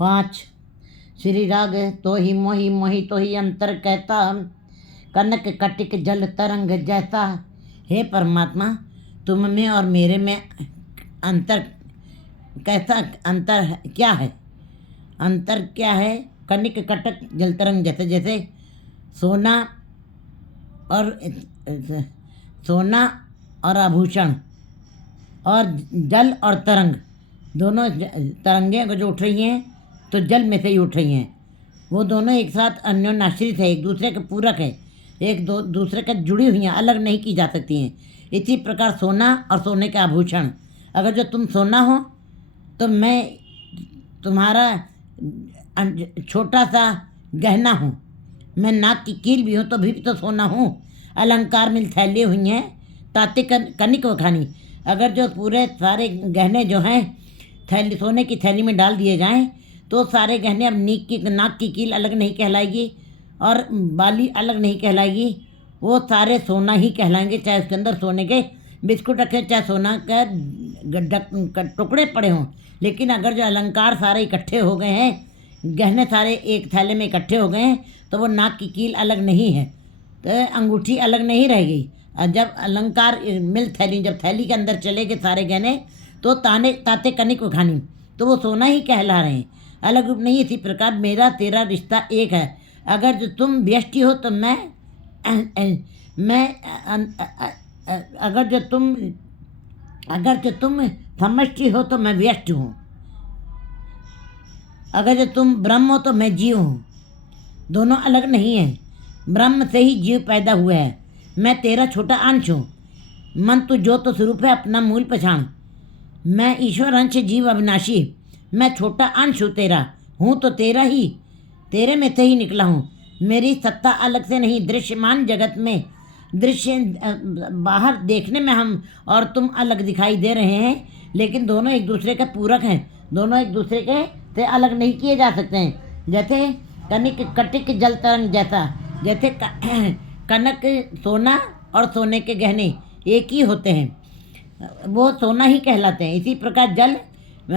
5 श्री राग तो ही मोही मोही तो ही अंतर कहता, कनक कटिक जल तरंग जैसा। हे परमात्मा, तुम में और मेरे में अंतर कैसा अंतर है, क्या है? अंतर क्या है? कनिक कटक जल तरंग जैसे, जैसे सोना और सोना और आभूषण और जल और तरंग, दोनों तरंगें जो उठ रही हैं तो जल में से ही उठ रही हैं। वो दोनों एक साथ अन्योन्याश्रित है, एक दूसरे के पूरक है, एक दूसरे के जुड़ी हुई हैं, अलग नहीं की जा सकती हैं। इसी प्रकार सोना और सोने के आभूषण, अगर जो तुम सोना हो तो मैं तुम्हारा छोटा सा गहना हूँ। मैं नाक की कील भी हूँ तो भी तो सोना हूँ। अलंकार मिल फैली हुई हैं ताते कनिक वखानी। अगर जो पूरे सारे गहने जो हैं थैली, सोने की थैली में डाल दिए जाएं तो सारे गहने अब नाक की कील अलग नहीं कहलाएगी और बाली अलग नहीं कहलाएगी, वो सारे सोना ही कहलाएंगे। चाहे उसके अंदर सोने के बिस्कुट रखे, चाहे सोना का टुकड़े पड़े हों, लेकिन अगर जो अलंकार सारे इकट्ठे हो गए हैं, गहने सारे एक थैले में इकट्ठे हो गए हैं, तो वो नाक की कील अलग नहीं है, तो अंगूठी अलग नहीं रहेगी। और जब अलंकार मिल थैली, जब थैली के अंदर चले गए सारे गहने, तो ताते कनिक वखानी, तो वो सोना ही कहला रहे हैं, अलग रूप नहीं। इसी प्रकार मेरा तेरा रिश्ता एक है। अगर जो तुम व्यष्टि हो तो मैं अगर जो तुम समष्टि हो तो मैं व्यष्टि हूँ। अगर जो तुम ब्रह्म हो तो मैं जीव हूँ। दोनों अलग नहीं हैं। ब्रह्म से ही जीव पैदा हुआ है। मैं तेरा छोटा अंश हूँ। मन तू जो तो स्वरूप है अपना मूल पहचान। मैं ईश्वर अंश जीव अविनाशी। मैं छोटा अंश हूँ तेरा, हूँ तो तेरा ही, तेरे में से ही निकला हूँ। मेरी सत्ता अलग से नहीं। दृश्यमान जगत में, दृश्य बाहर देखने में हम और तुम अलग दिखाई दे रहे हैं, लेकिन दोनों एक दूसरे के पूरक हैं। दोनों एक दूसरे के से अलग नहीं किए जा सकते हैं। जैसे कनिक कटिक जल तरंग जैसा, जैसे कनक सोना और सोने के गहने एक ही होते हैं, वो सोना ही कहलाते हैं। इसी प्रकार जल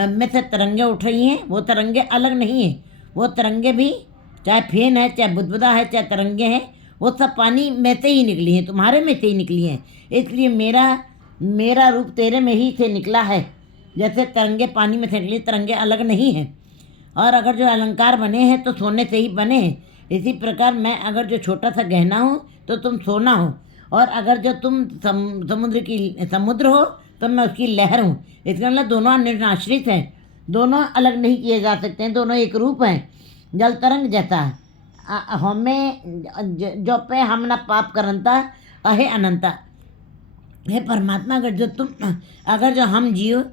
में से तरंगे उठ रही हैं, वो तरंगे अलग नहीं हैं। वो तरंगे भी चाहे फेन है, चाहे बुदबुदा है, चाहे तरंगे हैं, वो सब पानी में से ही निकली हैं, तुम्हारे में से ही निकली हैं। इसलिए मेरा रूप तेरे में ही से निकला है। जैसे तरंगे पानी में से निकली, तरंगे अलग नहीं हैं। और अगर जो अलंकार बने हैं तो सोने से ही बने हैं। इसी प्रकार मैं अगर जो छोटा सा गहना हूँ तो तुम सोना हो, और अगर जो तुम समुद्र हो तो मैं उसकी लहर हूँ। इसका मतलब दोनों निर्नाश्रित हैं, दोनों अलग नहीं किए जा सकते हैं, दोनों एक रूप हैं। जल तरंग जैसा हमें जो पे हम न पाप करंता अहे अनंता। हे परमात्मा, अगर जो हम जीव,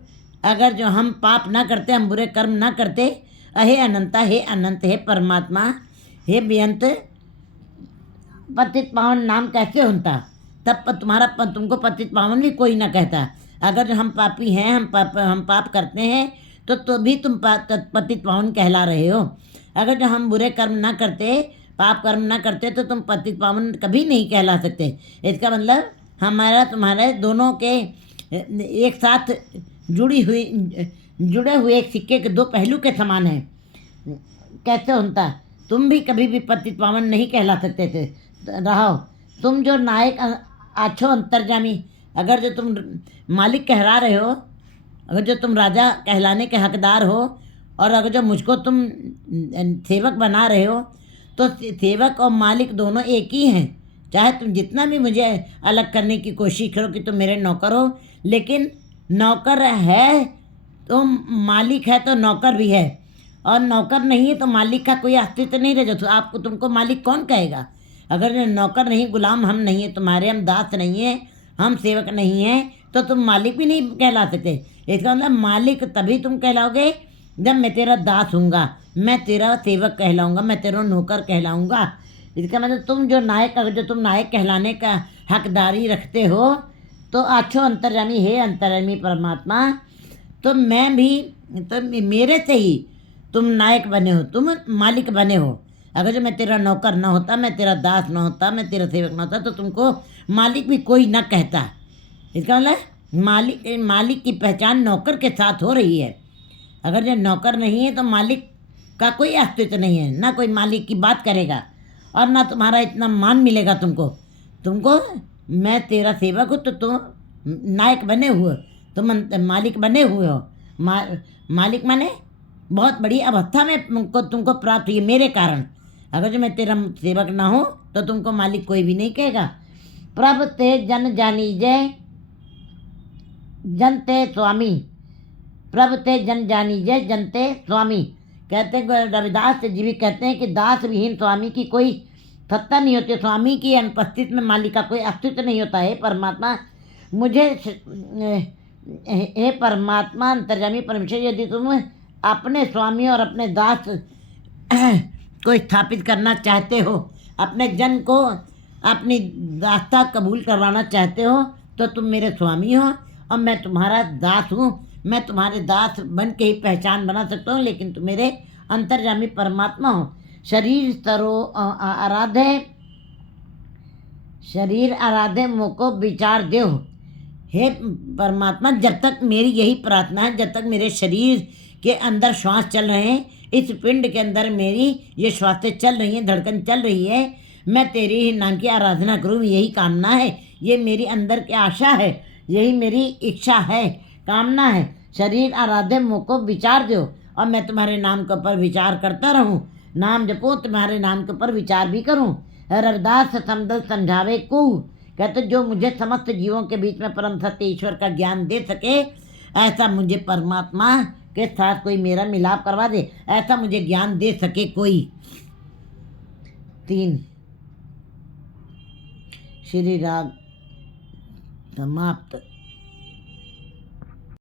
अगर जो हम पाप ना करते, हम बुरे कर्म ना करते, अहे अनंता, हे अनंत, हे परमात्मा, हे बेअंत, पतित पावन नाम कैसे होता? तब तुमको पतित पावन भी कोई ना कहता। अगर जो हम पापी हैं, हम पाप करते हैं, तो भी तुम पतित पावन कहला रहे हो। अगर जो हम बुरे कर्म ना करते, पाप कर्म ना करते, तो तुम पतित पावन कभी नहीं कहला सकते। इसका मतलब हमारा तुम्हारे दोनों के एक साथ जुड़े हुए एक सिक्के के दो पहलू के समान है। कैसे होता? तुम भी कभी भी पतित पावन नहीं कहला सकते थे रहो। तुम जो नायक आछो अंतर्जामी, अगर जो तुम मालिक कहला रहे हो, अगर जो तुम राजा कहलाने के हकदार हो, और अगर जो मुझको तुम सेवक बना रहे हो, तो सेवक और मालिक दोनों एक ही हैं। चाहे तुम जितना भी मुझे अलग करने की कोशिश करो कि तुम मेरे नौकर हो, लेकिन नौकर है तो मालिक है, तो नौकर भी है, और नौकर नहीं है तो मालिक का कोई अस्तित्व नहीं रह जाता। तुमको मालिक कौन कहेगा? अगर नौकर नहीं, गुलाम हम नहीं है तुम्हारे, हम दास नहीं है, हम सेवक नहीं हैं, तो तुम मालिक भी नहीं कहला सकते। इसका मतलब मालिक तभी तुम कहलाओगे जब मैं तेरा दास हूँगा, मैं तेरा सेवक कहलाऊँगा, मैं तेरा नौकर कहलाऊँगा। इसका मतलब तुम जो नायक, अगर जो तुम नायक कहलाने का हकदारी रखते हो, तो आछो अंतर्यामी, हे अंतर्यामी परमात्मा, तो मैं भी, तो मेरे से ही तुम नायक बने हो, तुम मालिक बने हो। अगर जो मैं तेरा नौकर ना होता, मैं तेरा दास ना होता, मैं तेरा सेवक ना होता, तो तुमको मालिक भी कोई ना कहता। इसका मतलब मालिक की पहचान नौकर के साथ हो रही है। अगर जो नौकर नहीं है तो मालिक का कोई अस्तित्व नहीं है, ना कोई मालिक की बात करेगा और ना तुम्हारा इतना मान मिलेगा तुमको। तुमको मैं तेरा सेवक हूँ तो तुम नायक बने हुए, तुम मालिक बने हुए हो। मालिक माने बहुत बड़ी अवस्था में तुमको प्राप्त हुई है मेरे कारण। अगर जो मैं तेरा सेवक ना हूँ तो तुमको मालिक कोई भी नहीं कहेगा। प्रभ ते जन जानीजे जन ते स्वामी, प्रभ ते जन जानीजे जन ते स्वामी। कहते हैं रविदास जी भी कहते हैं कि दास विहीन स्वामी की कोई सत्ता नहीं होती, स्वामी की अनुपस्थित में मालिक का कोई अस्तित्व नहीं होता है। परमात्मा मुझे, हे परमात्मा अंतर्यामी परमेश्वर, यदि तुम अपने स्वामी और अपने दास को स्थापित करना चाहते हो, अपने जन को अपनी दास्ता कबूल करवाना चाहते हो, तो तुम मेरे स्वामी हो और मैं तुम्हारा दास हूँ। मैं तुम्हारे दास बन के ही पहचान बना सकता हूँ, लेकिन तुम मेरे अंतर्यामी परमात्मा हो। शरीर तरो आराधे मोको विचार देव। हे परमात्मा, जब तक मेरी यही प्रार्थना है, जब तक मेरे शरीर के अंदर श्वास चल रहे हैं, इस पिंड के अंदर मेरी ये श्वासें चल रही हैं, धड़कन चल रही है, मैं तेरे ही नाम की आराधना करूँ, यही कामना है, ये मेरी अंदर की आशा है, यही मेरी इच्छा है, कामना है। शरीर आराध्य मुझको विचार दो और मैं तुम्हारे नाम के ऊपर विचार करता रहूं, नाम जपो, तुम्हारे नाम के ऊपर विचार भी करूं। रविदास समदल समझावे को कहते, जो मुझे समस्त जीवों के बीच में परम सत्य ईश्वर का ज्ञान दे सके, ऐसा मुझे परमात्मा के साथ कोई मेरा मिलाप करवा दे, ऐसा मुझे ज्ञान दे सके कोई। 3 श्री राग समाप्त।